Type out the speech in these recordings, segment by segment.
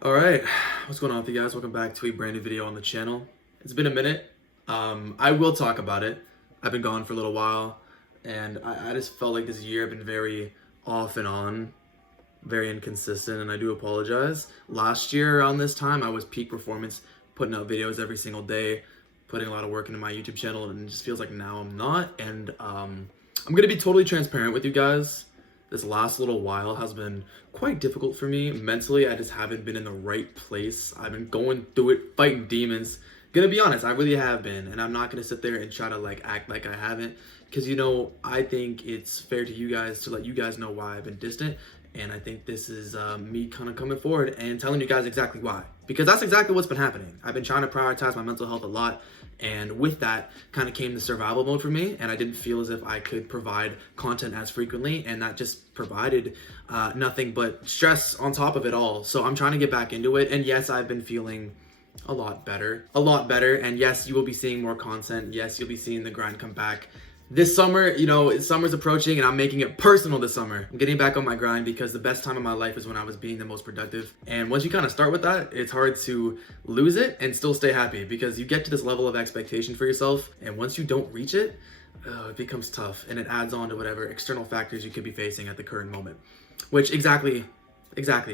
All right, what's going on with you guys? Welcome back to a brand new video on the channel. It's been a minute. I will talk about it. I've been gone for a little while, and I just felt like this year I've been very off and on, very inconsistent, and I do apologize. Last year around this time, I was peak performance, putting out videos every single day, putting a lot of work into my YouTube channel, and it just feels like now I'm not. And I'm gonna be totally transparent with you guys. This last little while has been quite difficult for me. Mentally, I just haven't been in the right place. I've been going through it, fighting demons. Gonna be honest, I really have been, and I'm not gonna sit there and try to act like I haven't, because I think it's fair to you guys to let you guys know why I've been distant, and I think this is me kind of coming forward and telling you guys exactly why, because that's exactly what's been happening. I've been trying to prioritize my mental health a lot, and with that kind of came the survival mode for me, and I didn't feel as if I could provide content as frequently, and that just provided nothing but stress on top of it all. So I'm trying to get back into it, and yes, I've been feeling a lot better, and yes, you will be seeing more content. Yes, you'll be seeing the grind come back. This summer, summer's approaching, and I'm making it personal this summer. I'm getting back on my grind because the best time of my life is when I was being the most productive. And once you kind of start with that, it's hard to lose it and still stay happy, because you get to this level of expectation for yourself, and once you don't reach it, it becomes tough, and it adds on to whatever external factors you could be facing at the current moment, which exactly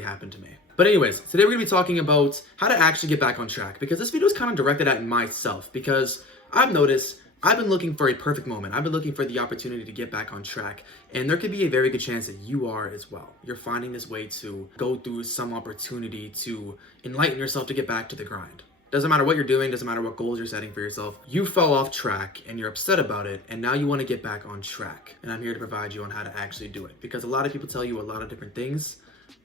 happened to me. But anyways, today we're gonna be talking about how to actually get back on track, because this video is kind of directed at myself, because I've noticed I've been looking for a perfect moment. I've been looking for the opportunity to get back on track. And there could be a very good chance that you are as well. You're finding this way to go through some opportunity to enlighten yourself to get back to the grind. Doesn't matter what you're doing, doesn't matter what goals you're setting for yourself. You fell off track and you're upset about it, and now you want to get back on track. And I'm here to provide you on how to actually do it. Because a lot of people tell you a lot of different things,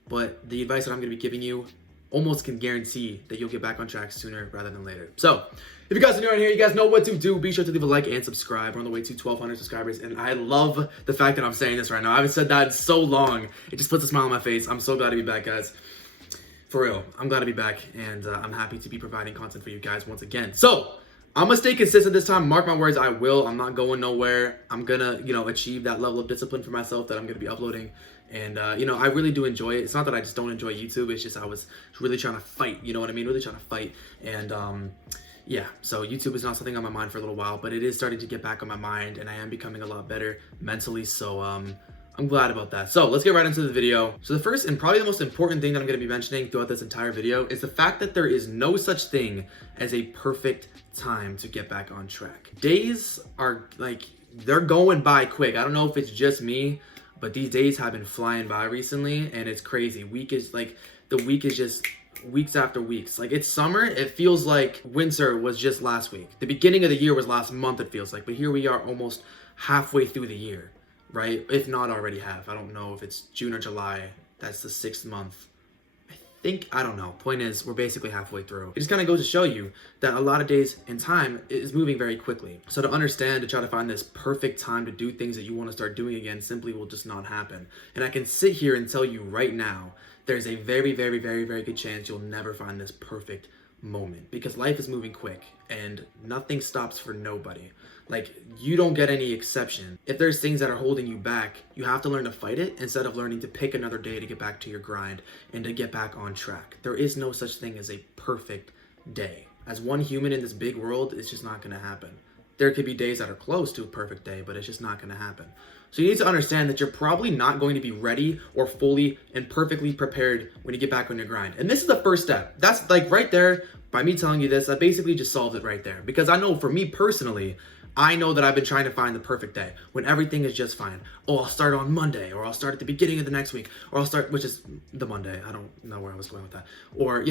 but the advice that I'm going to be giving you almost can guarantee that you'll get back on track sooner rather than later. So, if you guys are new around here, you guys know what to do. Be sure to leave a like and subscribe. We're on the way to 1,200 subscribers, and I love the fact that I'm saying this right now. I haven't said that in so long. It just puts a smile on my face. I'm so glad to be back, guys. For real, I'm glad to be back, and I'm happy to be providing content for you guys once again. So, I'm gonna stay consistent this time. Mark my words, I will. I'm not going nowhere. I'm gonna, achieve that level of discipline for myself that I'm gonna be uploading. And, I really do enjoy it. It's not that I just don't enjoy YouTube. It's just I was really trying to fight, you know what I mean? Really trying to fight. And, yeah, so YouTube is not something on my mind for a little while, but it is starting to get back on my mind, and I am becoming a lot better mentally. So, I'm glad about that. So let's get right into the video. So the first and probably the most important thing that I'm going to be mentioning throughout this entire video is the fact that there is no such thing as a perfect time to get back on track. Days are they're going by quick. I don't know if it's just me, but these days have been flying by recently, and it's crazy. The week is just weeks after weeks. Like, it's summer, it feels like winter was just last week. The beginning of the year was last month, it feels like, but here we are almost halfway through the year. Right? If not already have. I don't know if it's June or July. That's the 6th month. I don't know. Point is, we're basically halfway through. It just kind of goes to show you that a lot of days in time is moving very quickly. So to understand, to try to find this perfect time to do things that you want to start doing again simply will just not happen. And I can sit here and tell you right now, there's a very, very, very, very good chance you'll never find this perfect moment, because life is moving quick and nothing stops for nobody. You don't get any exception. If there's things that are holding you back, you have to learn to fight it instead of learning to pick another day to get back to your grind and to get back on track. There is no such thing as a perfect day. As one human in this big world, it's just not going to happen. There could be days that are close to a perfect day, but it's just not going to happen. So you need to understand that you're probably not going to be ready or fully and perfectly prepared when you get back on your grind. And this is the first step. That's right there, by me telling you this, I basically just solved it right there. Because I know for me personally, I know that I've been trying to find the perfect day when everything is just fine. Oh, I'll start on Monday, or I'll start at the beginning of the next week, or I'll start, which is the Monday. I don't know where I was going with that. Or,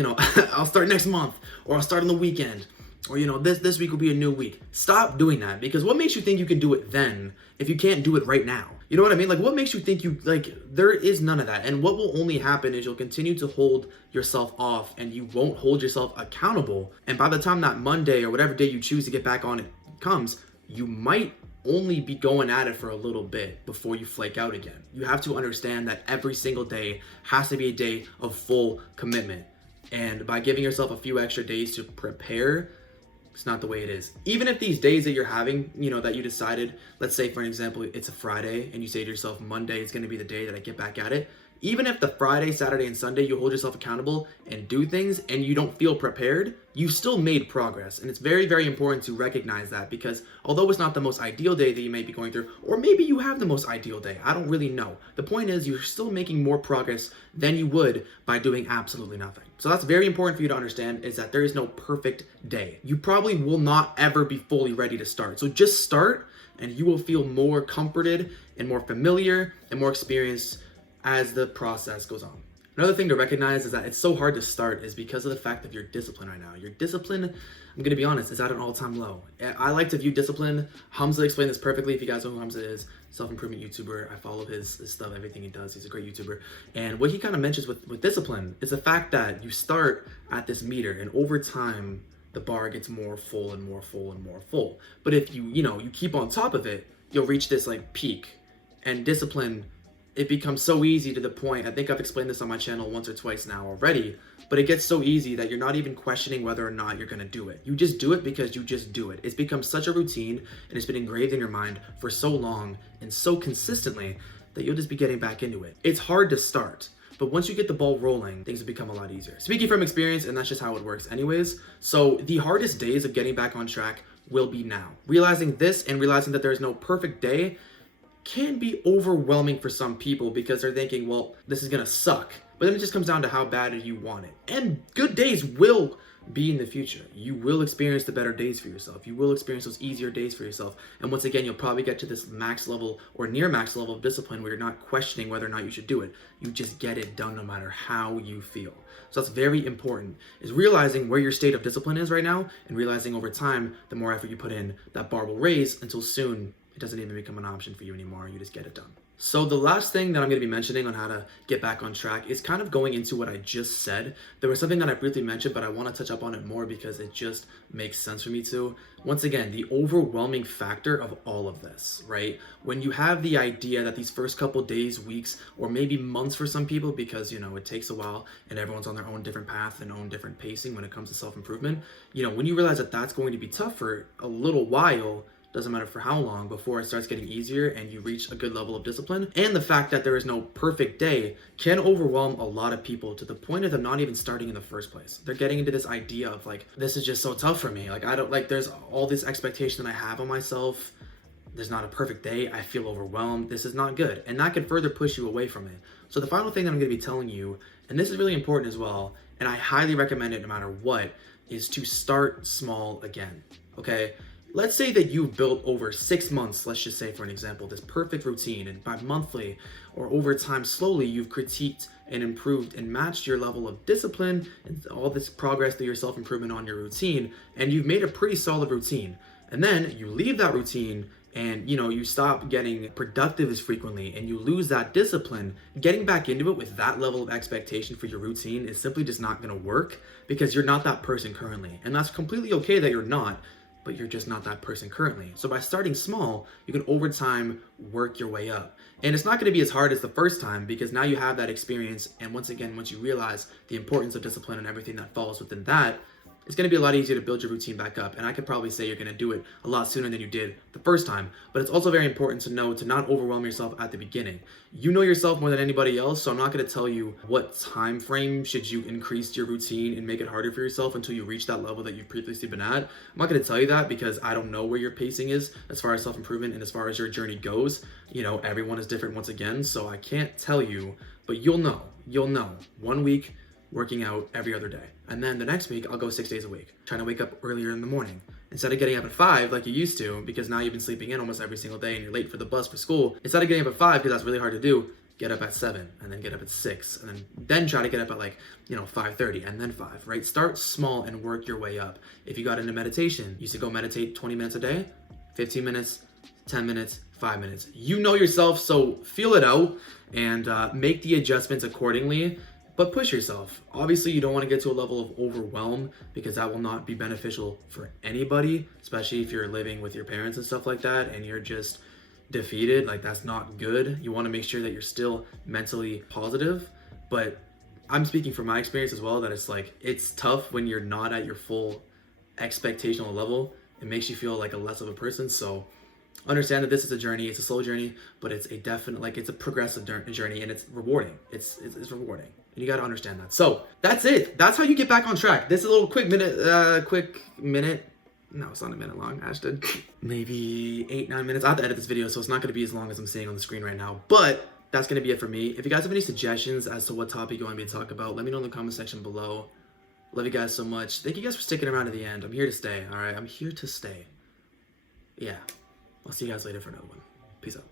I'll start next month, or I'll start on the weekend. Or, this week will be a new week. Stop doing that, because what makes you think you can do it then if you can't do it right now? You know what I mean? What makes you think there is none of that. And what will only happen is you'll continue to hold yourself off, and you won't hold yourself accountable. And by the time that Monday or whatever day you choose to get back on it comes, you might only be going at it for a little bit before you flake out again. You have to understand that every single day has to be a day of full commitment. And by giving yourself a few extra days to prepare, it's not the way it is. Even if these days that you're having, that you decided, let's say for an example, it's a Friday, and you say to yourself, Monday is going to be the day that I get back at it. Even if the Friday, Saturday, and Sunday you hold yourself accountable and do things and you don't feel prepared, you still made progress. And it's very, very important to recognize that, because although it's not the most ideal day that you may be going through, or maybe you have the most ideal day, I don't really know. The point is, you're still making more progress than you would by doing absolutely nothing. So that's very important for you to understand, is that there is no perfect day. You probably will not ever be fully ready to start. So just start and you will feel more comforted and more familiar and more experienced as the process goes on. Another thing to recognize is that it's so hard to start is because of the fact of your discipline right now. Your discipline, I'm gonna be honest, is at an all-time low. I like to view discipline, Hamza explained this perfectly. If you guys know who Hamza is, self-improvement YouTuber. I follow his stuff, everything he does. He's a great YouTuber. And what he kind of mentions with discipline is the fact that you start at this meter, and over time, the bar gets more full and more full and more full. But if you keep on top of it, you'll reach this like peak. And discipline, it becomes so easy to the point, I think I've explained this on my channel once or twice now already, but it gets so easy that you're not even questioning whether or not you're gonna do it. You just do it because you just do it. It's become such a routine and it's been engraved in your mind for so long and so consistently that you'll just be getting back into it. It's hard to start, but once you get the ball rolling, things will become a lot easier. Speaking from experience, and that's just how it works anyways, so the hardest days of getting back on track will be now. Realizing this and realizing that there is no perfect day can be overwhelming for some people, because they're thinking, well, this is gonna suck. But then it just comes down to how bad do you want it. And good days will be in the future. You will experience the better days for yourself. You will experience those easier days for yourself. And once again, you'll probably get to this max level or near max level of discipline where you're not questioning whether or not you should do it. You just get it done no matter how you feel. So that's very important, is realizing where your state of discipline is right now, and realizing over time, the more effort you put in, that bar will raise until soon it doesn't even become an option for you anymore. You just get it done. So the last thing that I'm going to be mentioning on how to get back on track is kind of going into what I just said. There was something that I briefly mentioned, but I want to touch up on it more because it just makes sense for me to. Once again, the overwhelming factor of all of this, right? When you have the idea that these first couple days, weeks, or maybe months for some people, because, it takes a while and everyone's on their own different path and own different pacing when it comes to self-improvement, when you realize that that's going to be tough for a little while, doesn't matter for how long, before it starts getting easier and you reach a good level of discipline. And the fact that there is no perfect day can overwhelm a lot of people to the point of them not even starting in the first place. They're getting into this idea of like, this is just so tough for me. Like, there's all this expectation that I have on myself. There's not a perfect day. I feel overwhelmed. This is not good. And that can further push you away from it. So the final thing that I'm going to be telling you, and this is really important as well, and I highly recommend it no matter what, is to start small again, okay? Let's say that you've built over 6 months, let's just say for an example, this perfect routine, and by monthly or over time, slowly you've critiqued and improved and matched your level of discipline and all this progress through your self-improvement on your routine, and you've made a pretty solid routine. And then you leave that routine and you stop getting productive as frequently and you lose that discipline. Getting back into it with that level of expectation for your routine is simply just not going to work, because you're not that person currently. And that's completely okay that you're not, but you're just not that person currently. So by starting small, you can over time work your way up. And it's not going to be as hard as the first time, because now you have that experience. And once again, once you realize the importance of discipline and everything that falls within that, it's going to be a lot easier to build your routine back up. And I could probably say you're going to do it a lot sooner than you did the first time. But it's also very important to know to not overwhelm yourself at the beginning. You know yourself more than anybody else, so I'm not going to tell you what time frame should you increase your routine and make it harder for yourself until you reach that level that you've previously been at. I'm not going to tell you that because I don't know where your pacing is as far as self-improvement and as far as your journey goes. Everyone is different once again, so I can't tell you, but you'll know. 1 week, working out every other day. And then the next week, I'll go 6 days a week, trying to wake up earlier in the morning. Instead of getting up at 5 like you used to, because now you've been sleeping in almost every single day and you're late for the bus for school, instead of getting up at 5, because that's really hard to do, get up at 7 and then get up at 6 and then try to get up at 5:30 and then 5, right? Start small and work your way up. If you got into meditation, you used to go meditate 20 minutes a day, 15 minutes, 10 minutes, 5 minutes. You know yourself, so feel it out and make the adjustments accordingly. But push yourself. Obviously, you don't want to get to a level of overwhelm, because that will not be beneficial for anybody, especially if you're living with your parents and stuff like that and you're just defeated. That's not good. You want to make sure that you're still mentally positive. But I'm speaking from my experience as well, that it's tough when you're not at your full expectational level. It makes you feel like a less of a person. So Understand that this is a journey. It's a slow journey, but it's a definite, like, it's a progressive journey, and it's rewarding. It's rewarding, and you got to understand that. So that's it. That's how you get back on track. This is a little quick minute. No, it's not a minute long, Ashton. Maybe 8-9 minutes. I have to edit this video, so it's not going to be as long as I'm seeing on the screen right now. But that's going to be it for me. If you guys have any suggestions as to what topic you want me to talk about, let me know in the comment section below. Love you guys so much. Thank you guys for sticking around to the end. I'm here to stay, all right? I'm here to stay. Yeah. I'll see you guys later for another one. Peace out.